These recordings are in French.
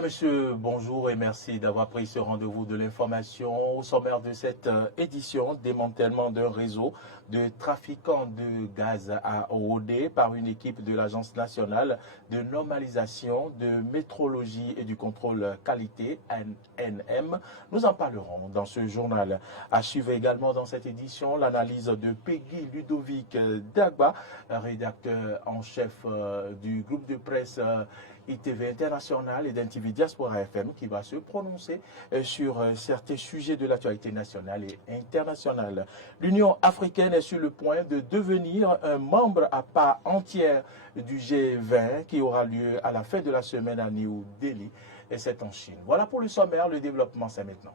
Mesdames, Messieurs, bonjour et merci d'avoir pris ce rendez-vous de l'information. Au sommaire de cette édition, démantèlement d'un réseau de trafiquants de gaz à OD par une équipe de l'Agence nationale de normalisation, de métrologie et du contrôle qualité, ANM. Nous en parlerons dans ce journal. À suivre également dans cette édition l'analyse de Peggy Ludovic Dagba, rédacteur en chef du groupe de presse ITV International et d'NTV Diaspora FM, qui va se prononcer sur certains sujets de l'actualité nationale et internationale. L'Union africaine est sur le point de devenir un membre à part entière du G20 qui aura lieu à la fin de la semaine à New Delhi, et c'est en Chine. Voilà pour le sommaire, le développement c'est maintenant.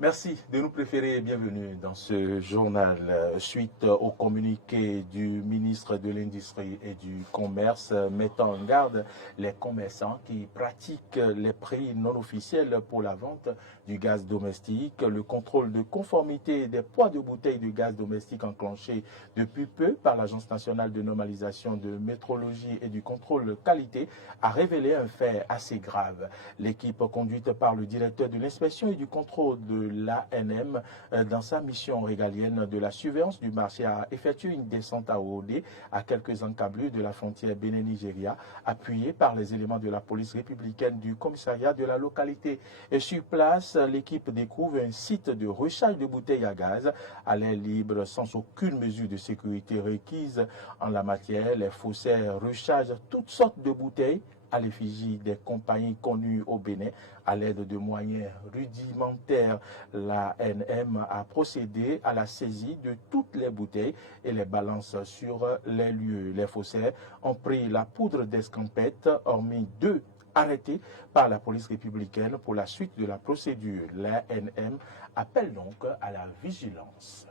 Merci de nous préférer et bienvenue dans ce journal. Suite au communiqué du ministre de l'Industrie et du Commerce mettant en garde les commerçants qui pratiquent les prix non officiels pour la vente du gaz domestique, le contrôle de conformité des poids de bouteilles de gaz domestique enclenché depuis peu par l'Agence nationale de normalisation, de métrologie et du contrôle qualité a révélé un fait assez grave. L'équipe conduite par le directeur de l'inspection et du contrôle de l'ANM dans sa mission régalienne de la surveillance du marché a effectué une descente à OD à quelques encablures de la frontière Bénin-Nigeria, appuyée par les éléments de la police républicaine du commissariat de la localité. Et sur place, l'équipe découvre un site de recharge de bouteilles à gaz à l'air libre sans aucune mesure de sécurité requise en la matière. Les faussaires rechargent toutes sortes de bouteilles à l'effigie des compagnies connues au Bénin. À l'aide de moyens rudimentaires, la NM a procédé à la saisie de toutes les bouteilles et les balance sur les lieux. Les faussaires ont pris la poudre d'escampette, hormis 2 arrêtés par la police républicaine pour la suite de la procédure. La NM appelle donc à la vigilance.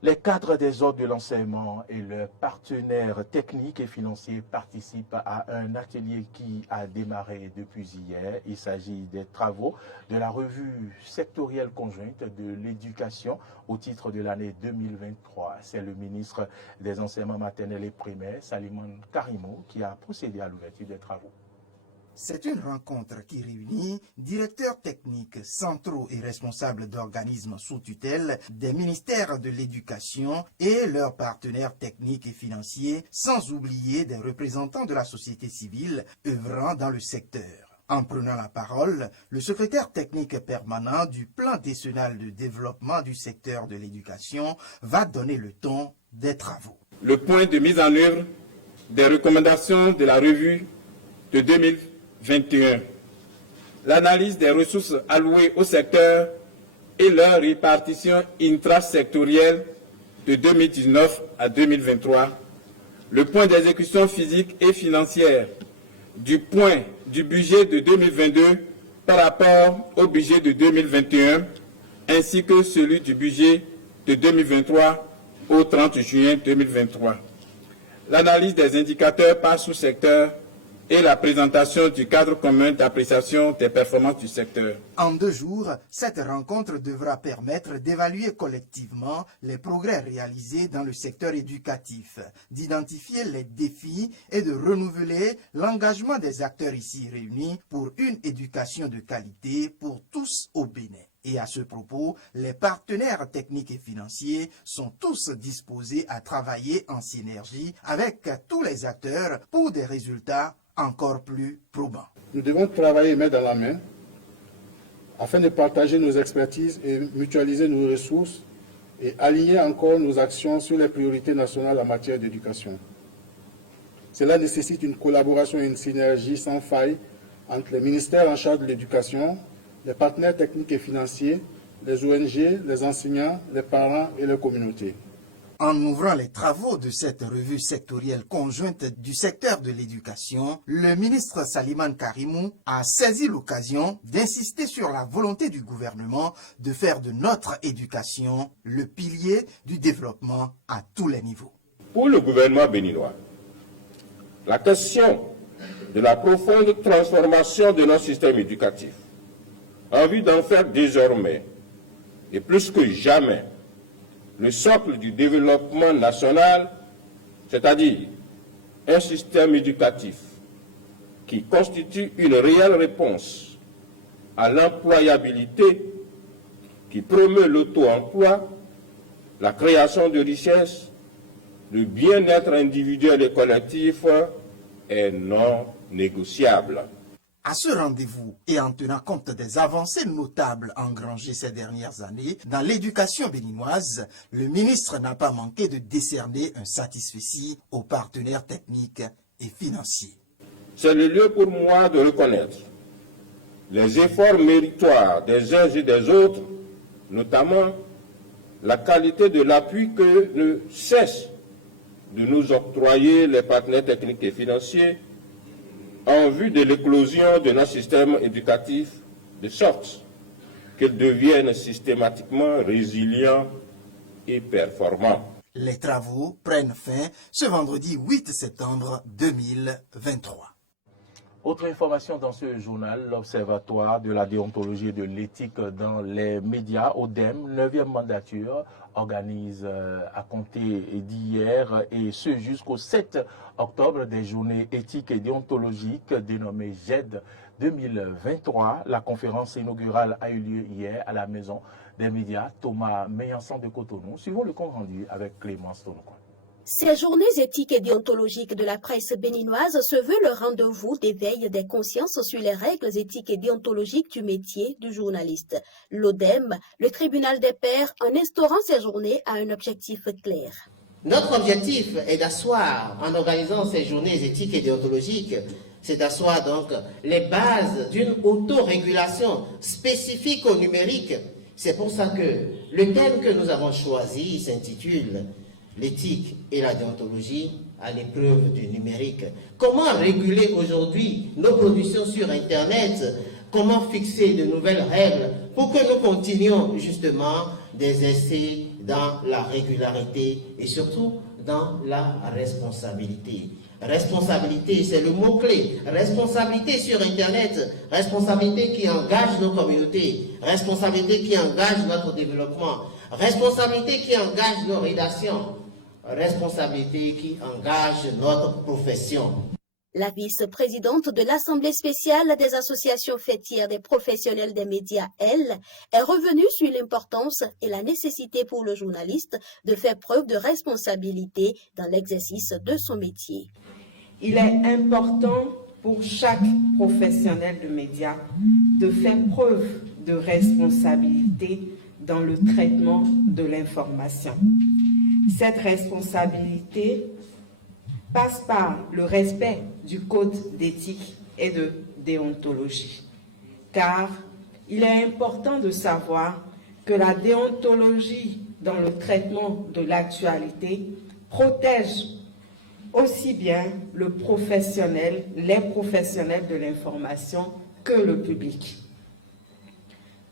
Les cadres des ordres de l'enseignement et leurs partenaires techniques et financiers participent à un atelier qui a démarré depuis hier. Il s'agit des travaux de la revue sectorielle conjointe de l'éducation au titre de l'année 2023. C'est le ministre des enseignements maternels et primaires, Saliman Karimou, qui a procédé à l'ouverture des travaux. C'est une rencontre qui réunit directeurs techniques, centraux et responsables d'organismes sous tutelle des ministères de l'Éducation et leurs partenaires techniques et financiers, sans oublier des représentants de la société civile œuvrant dans le secteur. En prenant la parole, le secrétaire technique permanent du plan décennal de développement du secteur de l'éducation va donner le ton des travaux. Le point de mise en œuvre des recommandations de la revue de 2021, l'analyse des ressources allouées au secteur et leur répartition intrasectorielle de 2019 à 2023, le point d'exécution physique et financière du point du budget de 2022 par rapport au budget de 2021, ainsi que celui du budget de 2023 au 30 juin 2023. L'analyse des indicateurs par sous-secteur et la présentation du cadre commun d'appréciation des performances du secteur. En 2 jours, cette rencontre devra permettre d'évaluer collectivement les progrès réalisés dans le secteur éducatif, d'identifier les défis et de renouveler l'engagement des acteurs ici réunis pour une éducation de qualité pour tous au Bénin. Et à ce propos, les partenaires techniques et financiers sont tous disposés à travailler en synergie avec tous les acteurs pour des résultats encore plus probants. Nous devons travailler main dans la main afin de partager nos expertises et mutualiser nos ressources et aligner encore nos actions sur les priorités nationales en matière d'éducation. Cela nécessite une collaboration et une synergie sans faille entre les ministères en charge de l'éducation, les partenaires techniques et financiers, les ONG, les enseignants, les parents et les communautés. En ouvrant les travaux de cette revue sectorielle conjointe du secteur de l'éducation, le ministre Saliman Karimou a saisi l'occasion d'insister sur la volonté du gouvernement de faire de notre éducation le pilier du développement à tous les niveaux. Pour le gouvernement béninois, la question de la profonde transformation de notre système éducatif, en vue d'en faire désormais, et plus que jamais, le socle du développement national c'est-à-dire un système éducatif qui constitue une réelle réponse à l'employabilité, qui promeut l'auto-emploi, la création de richesses, le bien-être individuel et collectif est non négociable. À ce rendez-vous et en tenant compte des avancées notables engrangées ces dernières années dans l'éducation béninoise, le ministre n'a pas manqué de décerner un satisfecit aux partenaires techniques et financiers. C'est le lieu pour moi de reconnaître les efforts méritoires des uns et des autres, notamment la qualité de l'appui que ne cessent de nous octroyer les partenaires techniques et financiers en vue de l'éclosion de notre système éducatif, de sorte qu'il devienne systématiquement résilient et performant. Les travaux prennent fin ce vendredi 8 septembre 2023. Autre information dans ce journal, l'Observatoire de la déontologie et de l'éthique dans les médias, ODEM, 9e mandature, organise à compter d'hier et ce jusqu'au 7 octobre des journées éthiques et déontologiques dénommées GED 2023. La conférence inaugurale a eu lieu hier à la Maison des médias Thomas Meillanson de Cotonou. Suivons le compte rendu avec Clémence Tonokon. Ces journées éthiques et déontologiques de la presse béninoise se veulent le rendez-vous d'éveil des consciences sur les règles éthiques et déontologiques du métier du journaliste. L'ODEM, le tribunal des pairs, en instaurant ces journées, a un objectif clair. Notre objectif est d'asseoir, en organisant ces journées éthiques et déontologiques, c'est d'asseoir donc les bases d'une autorégulation spécifique au numérique. C'est pour ça que le thème que nous avons choisi s'intitule l'éthique et la déontologie à l'épreuve du numérique. Comment réguler aujourd'hui nos productions sur Internet? Comment fixer de nouvelles règles pour que nous continuions justement des essais dans la régularité et surtout dans la responsabilité. Responsabilité, c'est le mot-clé. Responsabilité sur Internet, responsabilité qui engage nos communautés, responsabilité qui engage notre développement, responsabilité qui engage nos rédactions, responsabilité qui engage notre profession. La vice-présidente de l'Assemblée spéciale des associations fêtières des professionnels des médias, elle, est revenue sur l'importance et la nécessité pour le journaliste de faire preuve de responsabilité dans l'exercice de son métier. Il est important pour chaque professionnel de médias de faire preuve de responsabilité dans le traitement de l'information. Cette responsabilité passe par le respect du code d'éthique et de déontologie. Car il est important de savoir que la déontologie dans le traitement de l'actualité protège aussi bien le professionnel, les professionnels de l'information que le public.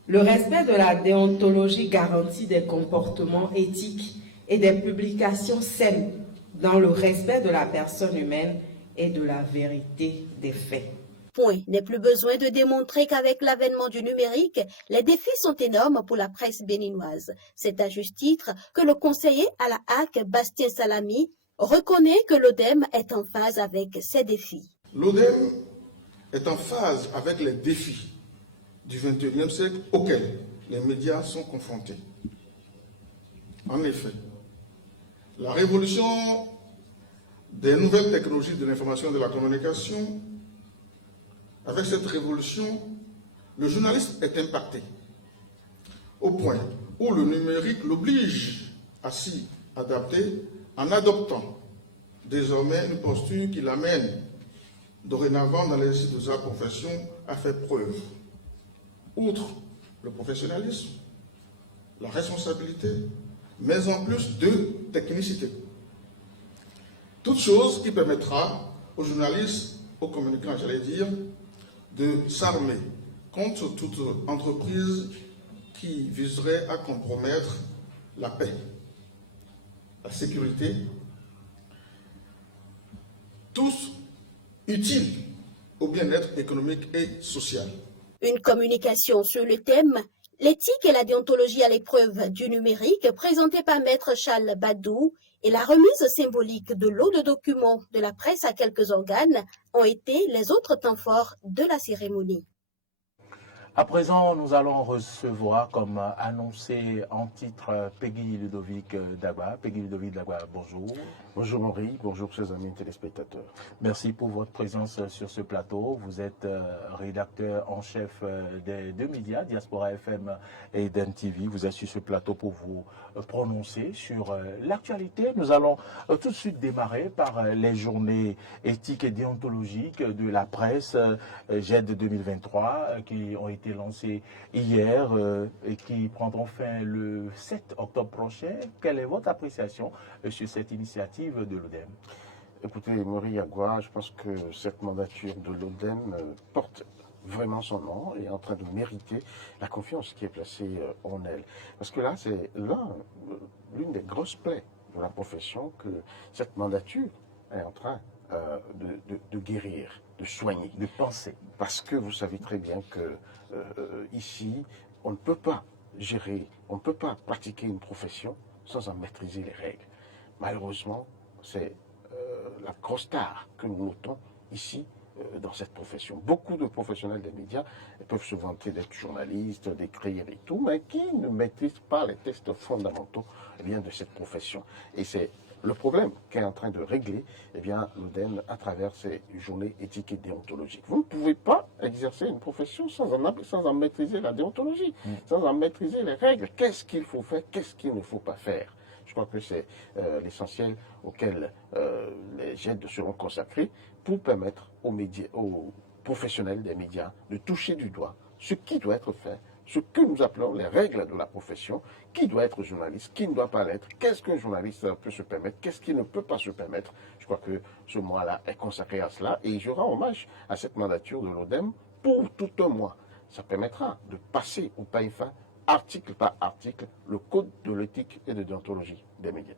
Le respect de la déontologie garantit des comportements éthiques et des publications saines dans le respect de la personne humaine et de la vérité des faits. Point n'est plus besoin de démontrer qu'avec l'avènement du numérique, les défis sont énormes pour la presse béninoise. C'est à juste titre que le conseiller à la HAC, Bastien Salami, reconnaît que l'ODEM est en phase avec ces défis. L'ODEM est en phase avec les défis du XXIe siècle auxquels les médias sont confrontés. En effet, la révolution des nouvelles technologies de l'information et de la communication, avec cette révolution, le journaliste est impacté au point où le numérique l'oblige à s'y adapter en adoptant désormais une posture qui l'amène dorénavant dans l'exercice de sa profession à faire preuve, outre le professionnalisme, la responsabilité, mais en plus de technicité. Toute chose qui permettra aux journalistes, aux communicants, j'allais dire, de s'armer contre toute entreprise qui viserait à compromettre la paix, la sécurité, tous utiles au bien-être économique et social. Une communication sur le thème L'éthique et la déontologie à l'épreuve du numérique, présentée par Maître Charles Badou, et la remise symbolique de lot de documents de la presse à quelques organes ont été les autres temps forts de la cérémonie. À présent, nous allons recevoir, comme annoncé en titre, Peggy Ludovic Dagba. Peggy Ludovic Dagba, bonjour. Bonjour Henri, bonjour chers amis téléspectateurs. Merci pour votre présence sur ce plateau. Vous êtes rédacteur en chef des deux médias, Diaspora FM et Den TV. Vous êtes sur ce plateau pour vous prononcer sur l'actualité. Nous allons tout de suite démarrer par les journées éthiques et déontologiques de la presse GED 2023 qui ont été lancées hier et qui prendront fin le 7 octobre prochain. Quelle est votre appréciation sur cette initiative de l'ODEM? Écoutez, Maurice Agua, je pense que cette mandature de l'ODEM porte vraiment son nom et est en train de mériter la confiance qui est placée en elle. Parce que là, c'est l'une des grosses plaies de la profession que cette mandature est en train de guérir, de soigner, de penser. Parce que vous savez très bien que ici, on ne peut pas gérer, on ne peut pas pratiquer une profession sans en maîtriser les règles. Malheureusement, c'est la grosse tare que nous notons ici dans cette profession. Beaucoup de professionnels des médias peuvent se vanter d'être journalistes, d'écrire et tout, mais qui ne maîtrisent pas les textes fondamentaux de cette profession. Et c'est le problème qu'est en train de régler l'ODEM à travers ces journées éthiques et déontologiques. Vous ne pouvez pas exercer une profession sans en maîtriser la déontologie, sans en maîtriser les règles. Qu'est-ce qu'il faut faire, qu'est-ce qu'il ne faut pas faire? Je crois que c'est l'essentiel auquel les GED seront consacrés pour permettre aux professionnels des médias de toucher du doigt ce qui doit être fait, ce que nous appelons les règles de la profession, qui doit être journaliste, qui ne doit pas l'être, qu'est-ce qu'un journaliste peut se permettre, qu'est-ce qu'il ne peut pas se permettre. Je crois que ce mois-là est consacré à cela et je rends hommage à cette mandature de l'ODEM pour tout un mois. Ça permettra de passer au peigne fin, article par article, le code de l'éthique et de déontologie des médias.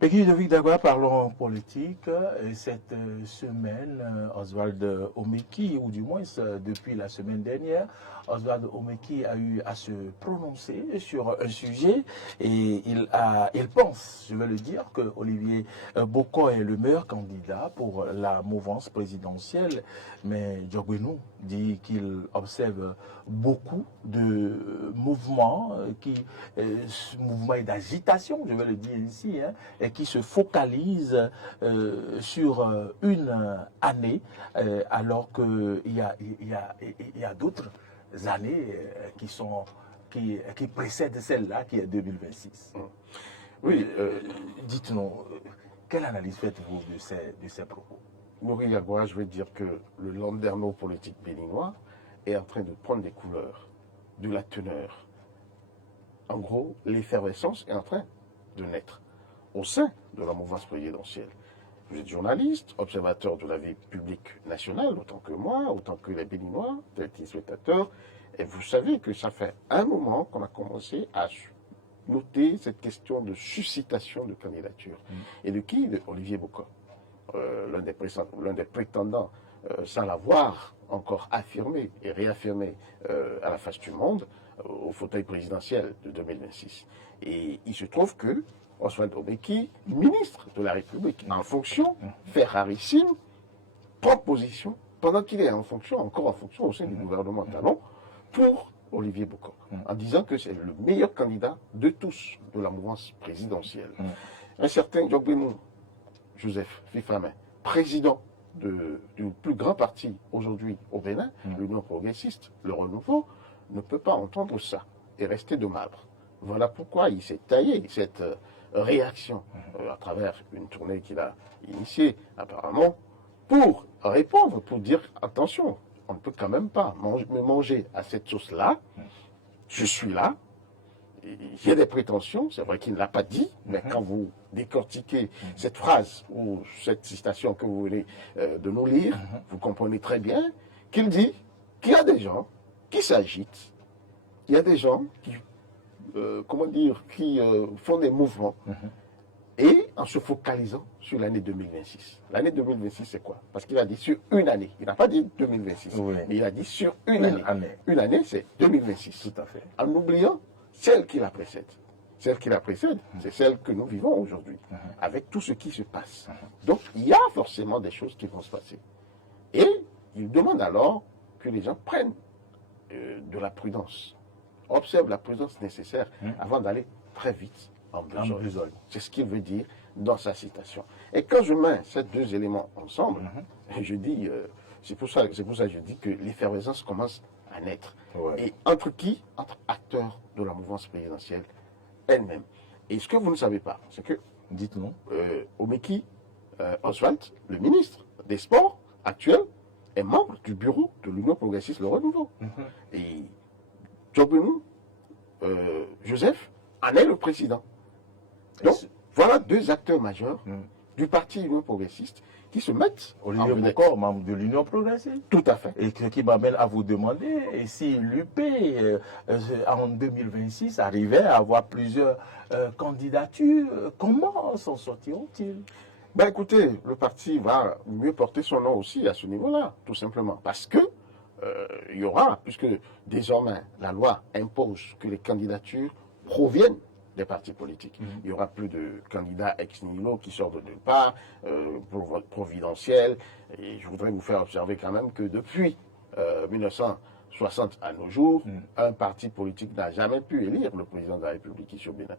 Peggy Ludovic Dagba, parlons politique. Cette semaine, Oswald Omeki, ou du moins depuis la semaine dernière, Oswald Omeki a eu à se prononcer sur un sujet et il pense, je vais le dire, que Olivier Bokor est le meilleur candidat pour la mouvance présidentielle. Mais Diogbenou dit qu'il observe beaucoup de mouvements, mouvements et d'agitation, je vais le dire ici, et qui se focalisent sur une année, alors qu'il y a d'autres années qui précèdent celle-là, qui est 2026. Oui, dites-nous, quelle analyse faites-vous de ces propos? Maurice Agua, je vais dire que le landerneau politique béninois est en train de prendre des couleurs, de la teneur. En gros, l'effervescence est en train de naître au sein de la mouvance présidentielle. Vous êtes journaliste, observateur de la vie publique nationale, autant que moi, autant que les Béninois, des téléspectateurs, et vous savez que ça fait un moment qu'on a commencé à noter cette question de suscitation de candidature. Et de qui? De Olivier Bokor, l'un des prétendants, sans l'avoir encore affirmé et réaffirmé à la face du monde, au fauteuil présidentiel de 2026. Et il se trouve que Oswald Omeki, ministre de la République en fonction, fait rarissime, prend position, pendant qu'il est en fonction, encore en fonction au sein du gouvernement Talon, pour Olivier Bokor, en disant que c'est le meilleur candidat de tous de la mouvance présidentielle. Un certain Diogbenou Joseph Fifamé, président du plus grand parti aujourd'hui au Bénin, l'Union progressiste, le Renouveau, ne peut pas entendre ça et rester de marbre. Voilà pourquoi il s'est taillé cette réaction à travers une tournée qu'il a initiée apparemment pour répondre, pour dire attention, on ne peut quand même pas me manger à cette sauce-là, je suis là, il y a des prétentions, c'est vrai qu'il ne l'a pas dit, mais quand vous décortiquez cette phrase ou cette citation que vous venez de nous lire, vous comprenez très bien qu'il dit qu'il y a des gens qui s'agitent, il y a des gens qui, qui font des mouvements, et en se focalisant sur l'année 2026. L'année 2026, c'est quoi? Parce qu'il a dit sur une année. Il n'a pas dit 2026. Oui. Mais il a dit sur une année. Une année, c'est 2026. Tout à fait. En oubliant celle qui la précède. Celle qui la précède, c'est celle que nous vivons aujourd'hui, avec tout ce qui se passe. Donc, il y a forcément des choses qui vont se passer. Et il demande alors que les gens prennent de la prudence, observent la prudence nécessaire avant d'aller très vite en besogne. C'est ce qu'il veut dire dans sa citation. Et quand je mets ces deux éléments ensemble, je dis, c'est pour ça que je dis que l'effervescence commence à naître. Et entre qui? Entre acteurs de la mouvance présidentielle elle-même. Et ce que vous ne savez pas, c'est que, dites-nous, Omeki Oswald, le ministre des Sports actuel, est membre du bureau de l'Union progressiste Le Renouveau. Et Djobenu Joseph en est le président. Donc, voilà deux acteurs majeurs du parti Union progressiste qui se mettent Olivier Bokor, membre de l'Union progressiste. Tout à fait. Et ce qui m'amène à vous demander, et si l'UP, en 2026, arrivait à avoir plusieurs candidatures, comment s'en sortiront-ils? Ben écoutez, le parti va mieux porter son nom aussi à ce niveau-là, tout simplement. Parce que il y aura, puisque désormais la loi impose que les candidatures proviennent des partis politiques. Il n'y aura plus de candidats ex nihilo qui sortent de nulle part, pour vote providentiel. Et je voudrais vous faire observer quand même que depuis 1960 à nos jours, un parti politique n'a jamais pu élire le président de la République ici au Bénin.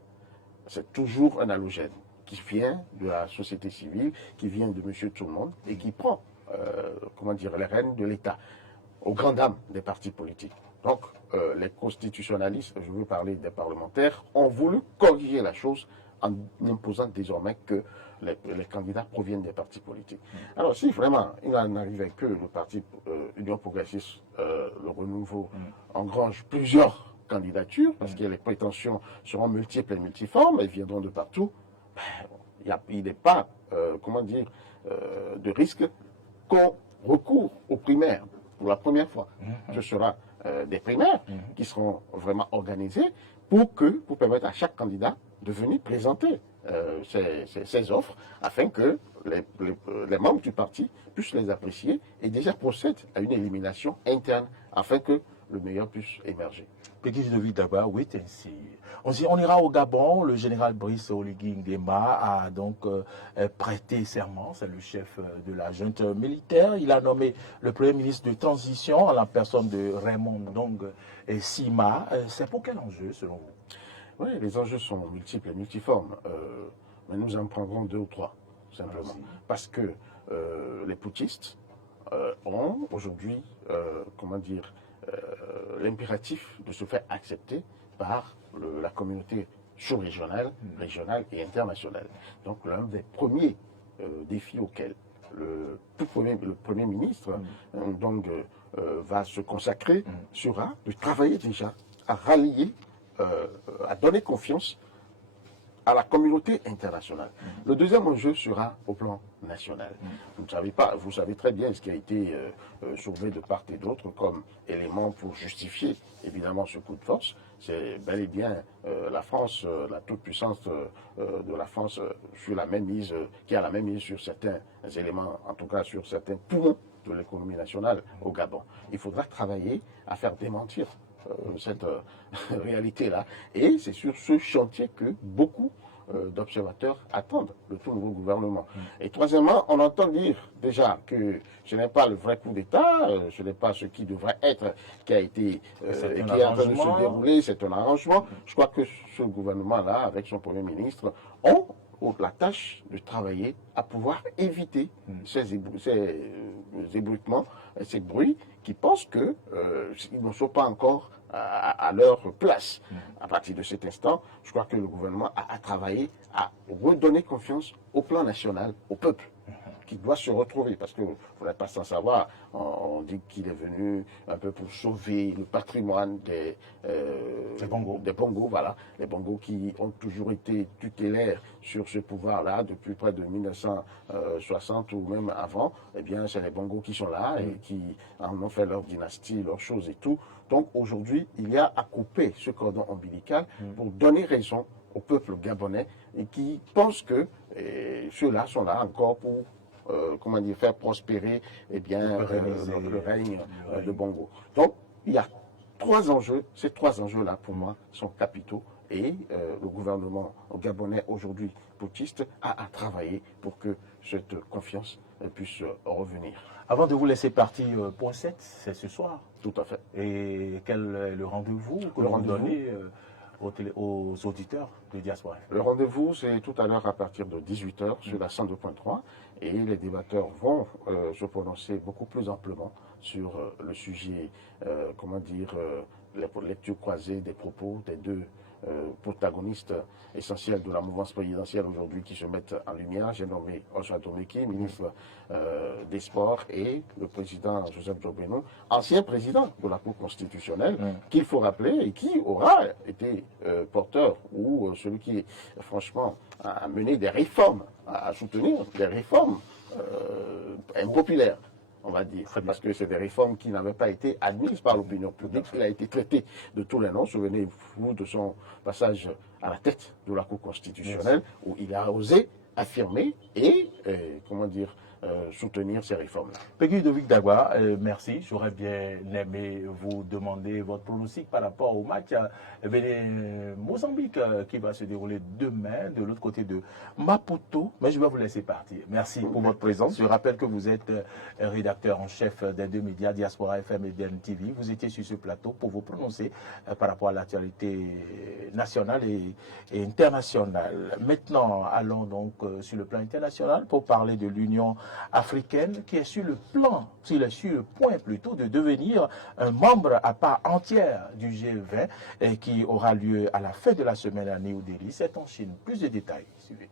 C'est toujours un halogène qui vient de la société civile, qui vient de monsieur tout le monde et qui prend, comment dire, les rênes de l'État aux grandes dames des partis politiques. Donc, les constitutionnalistes, je veux parler des parlementaires, ont voulu corriger la chose en imposant désormais que les candidats proviennent des partis politiques. Alors, si vraiment il en arrivait que le parti Union progressiste, le Renouveau, engrange plusieurs candidatures, parce que les prétentions seront multiples et multiformes, elles viendront de partout, il n'est pas, comment dire, de risque qu'on recourt aux primaires pour la première fois. Ce sera des primaires qui seront vraiment organisées pour permettre à chaque candidat de venir présenter ses offres afin que les membres du parti puissent les apprécier et déjà procèdent à une élimination interne afin que le meilleur puisse émerger. Pékis de d'abord, oui, ainsi. On ira au Gabon. Le général Brice Oligui Nguema a donc prêté serment. C'est le chef de la junte militaire. Il a nommé le premier ministre de transition en la personne de Raymond Ndong Sima. C'est pour quel enjeu, selon vous? Oui, les enjeux sont multiples et multiformes. Mais nous en prendrons deux ou trois, simplement. Parce que les putschistes ont aujourd'hui, comment dire, l'impératif de se faire accepter par la communauté sous-régionale, régionale et internationale. Donc l'un des premiers défis auxquels le Premier ministre va se consacrer sera de travailler déjà à rallier, à donner confiance à la communauté internationale. Le deuxième enjeu sera au plan national. Vous savez très bien ce qui a été soulevé de part et d'autre comme élément pour justifier évidemment ce coup de force. C'est bel et bien la France, la toute-puissance de la France qui a la même mise sur certains éléments, en tout cas sur certains poumons de l'économie nationale au Gabon. Il faudra travailler à faire démentir cette réalité-là. Et c'est sur ce chantier que beaucoup d'observateurs attendent le tout nouveau gouvernement. Et troisièmement, on entend dire déjà que ce n'est pas le vrai coup d'État, ce n'est pas ce qui devrait être, qui a été, qui est en train de se dérouler, c'est un arrangement. Je crois que ce gouvernement-là, avec son Premier ministre, ont la tâche de travailler à pouvoir éviter ces ébruitements, ces bruits qui pensent qu'ils ne sont pas encore à leur place. À partir de cet instant, je crois que le gouvernement a travaillé à redonner confiance au plan national, au peuple, qui doit se retrouver, parce que vous n'êtes pas sans savoir, on dit qu'il est venu un peu pour sauver le patrimoine des Bongos, voilà, les Bongos qui ont toujours été tutélaires sur ce pouvoir-là depuis près de 1960 ou même avant. Eh bien, c'est les Bongos qui sont là et qui en ont fait leur dynastie, leurs choses et tout. Donc aujourd'hui, il y a à couper ce cordon ombilical pour donner raison au peuple gabonais et qui pense que Et ceux-là sont là encore pour faire prospérer le règne de Bongo. Donc, il y a 3 enjeux. Ces 3 enjeux-là, pour moi, sont capitaux. Et le gouvernement gabonais, aujourd'hui putschiste, a à travailler pour que cette confiance puisse revenir. Avant de vous laisser partir, point 7, c'est ce soir. Tout à fait. Et quel est le rendez-vous que vous donnez aux auditeurs de Diaspora FM? Le rendez-vous, c'est tout à l'heure à partir de 18h sur la 102.3 et les débatteurs vont se prononcer beaucoup plus amplement sur le sujet, la lecture croisée des propos des 2 protagonistes essentiels de la mouvance présidentielle aujourd'hui qui se mettent en lumière. J'ai nommé Osha Domeki, ministre des Sports, et le président Joseph Jobeno, ancien président de la Cour constitutionnelle, qu'il faut rappeler et qui aura été porteur ou celui qui, franchement, a mené des réformes, à soutenir des réformes impopulaires, on va dire, parce que c'est des réformes qui n'avaient pas été admises par l'opinion publique. Il a été traité de tous les noms. Souvenez-vous de son passage à la tête de la Cour constitutionnelle, où il a osé affirmer et, soutenir ces réformes-là. Peggy Dovic Dagwa, merci. J'aurais bien aimé vous demander votre pronostic par rapport au match Mozambique qui va se dérouler demain de l'autre côté de Maputo, mais je vais vous laisser partir. Merci pour votre présence. Je rappelle que vous êtes rédacteur en chef des 2 médias, Diaspora FM et DNTV. Vous étiez sur ce plateau pour vous prononcer par rapport à l'actualité nationale et internationale. Maintenant, allons donc sur le plan international pour parler de l'Union africaine qui est sur le point plutôt de devenir un membre à part entière du G20 et qui aura lieu à la fin de la semaine à New Delhi. C'est en Chine. Plus de détails. Suivez.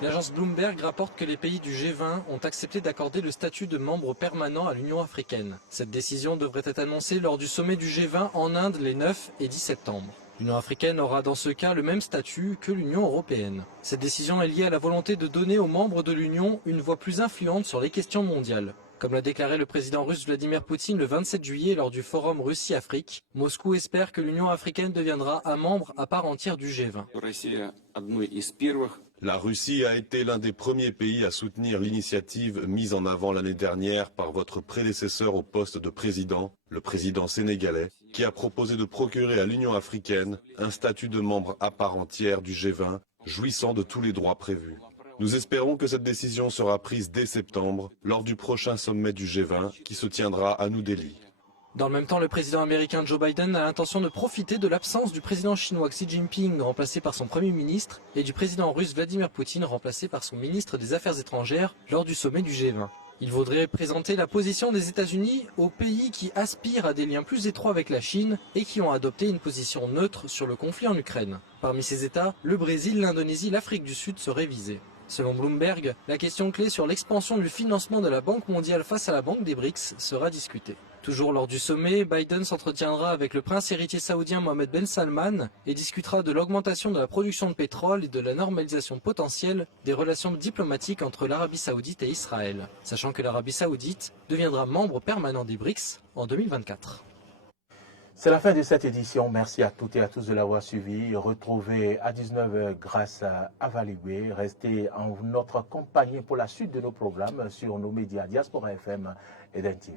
L'agence Bloomberg rapporte que les pays du G20 ont accepté d'accorder le statut de membre permanent à l'Union africaine. Cette décision devrait être annoncée lors du sommet du G20 en Inde les 9 et 10 septembre. L'Union africaine aura dans ce cas le même statut que l'Union européenne. Cette décision est liée à la volonté de donner aux membres de l'Union une voix plus influente sur les questions mondiales. Comme l'a déclaré le président russe Vladimir Poutine le 27 juillet lors du forum Russie-Afrique, Moscou espère que l'Union africaine deviendra un membre à part entière du G20. La Russie a été l'un des premiers pays à soutenir l'initiative mise en avant l'année dernière par votre prédécesseur au poste de président, le président sénégalais, qui a proposé de procurer à l'Union africaine un statut de membre à part entière du G20, jouissant de tous les droits prévus. Nous espérons que cette décision sera prise dès septembre, lors du prochain sommet du G20 qui se tiendra à New Delhi. Dans le même temps, le président américain Joe Biden a l'intention de profiter de l'absence du président chinois Xi Jinping, remplacé par son Premier ministre, et du président russe Vladimir Poutine, remplacé par son ministre des Affaires étrangères, lors du sommet du G20. Il voudrait présenter la position des États-Unis aux pays qui aspirent à des liens plus étroits avec la Chine et qui ont adopté une position neutre sur le conflit en Ukraine. Parmi ces États, le Brésil, l'Indonésie, l'Afrique du Sud seraient visés. Selon Bloomberg, la question clé sur l'expansion du financement de la Banque mondiale face à la Banque des BRICS sera discutée. Toujours lors du sommet, Biden s'entretiendra avec le prince héritier saoudien Mohammed Ben Salman et discutera de l'augmentation de la production de pétrole et de la normalisation potentielle des relations diplomatiques entre l'Arabie saoudite et Israël, sachant que l'Arabie saoudite deviendra membre permanent des BRICS en 2024. C'est la fin de cette édition. Merci à toutes et à tous de l'avoir suivi. Retrouvez à 19h grâce à Valigwe. Restez en notre compagnie pour la suite de nos programmes sur nos médias Diaspora FM et DNTV.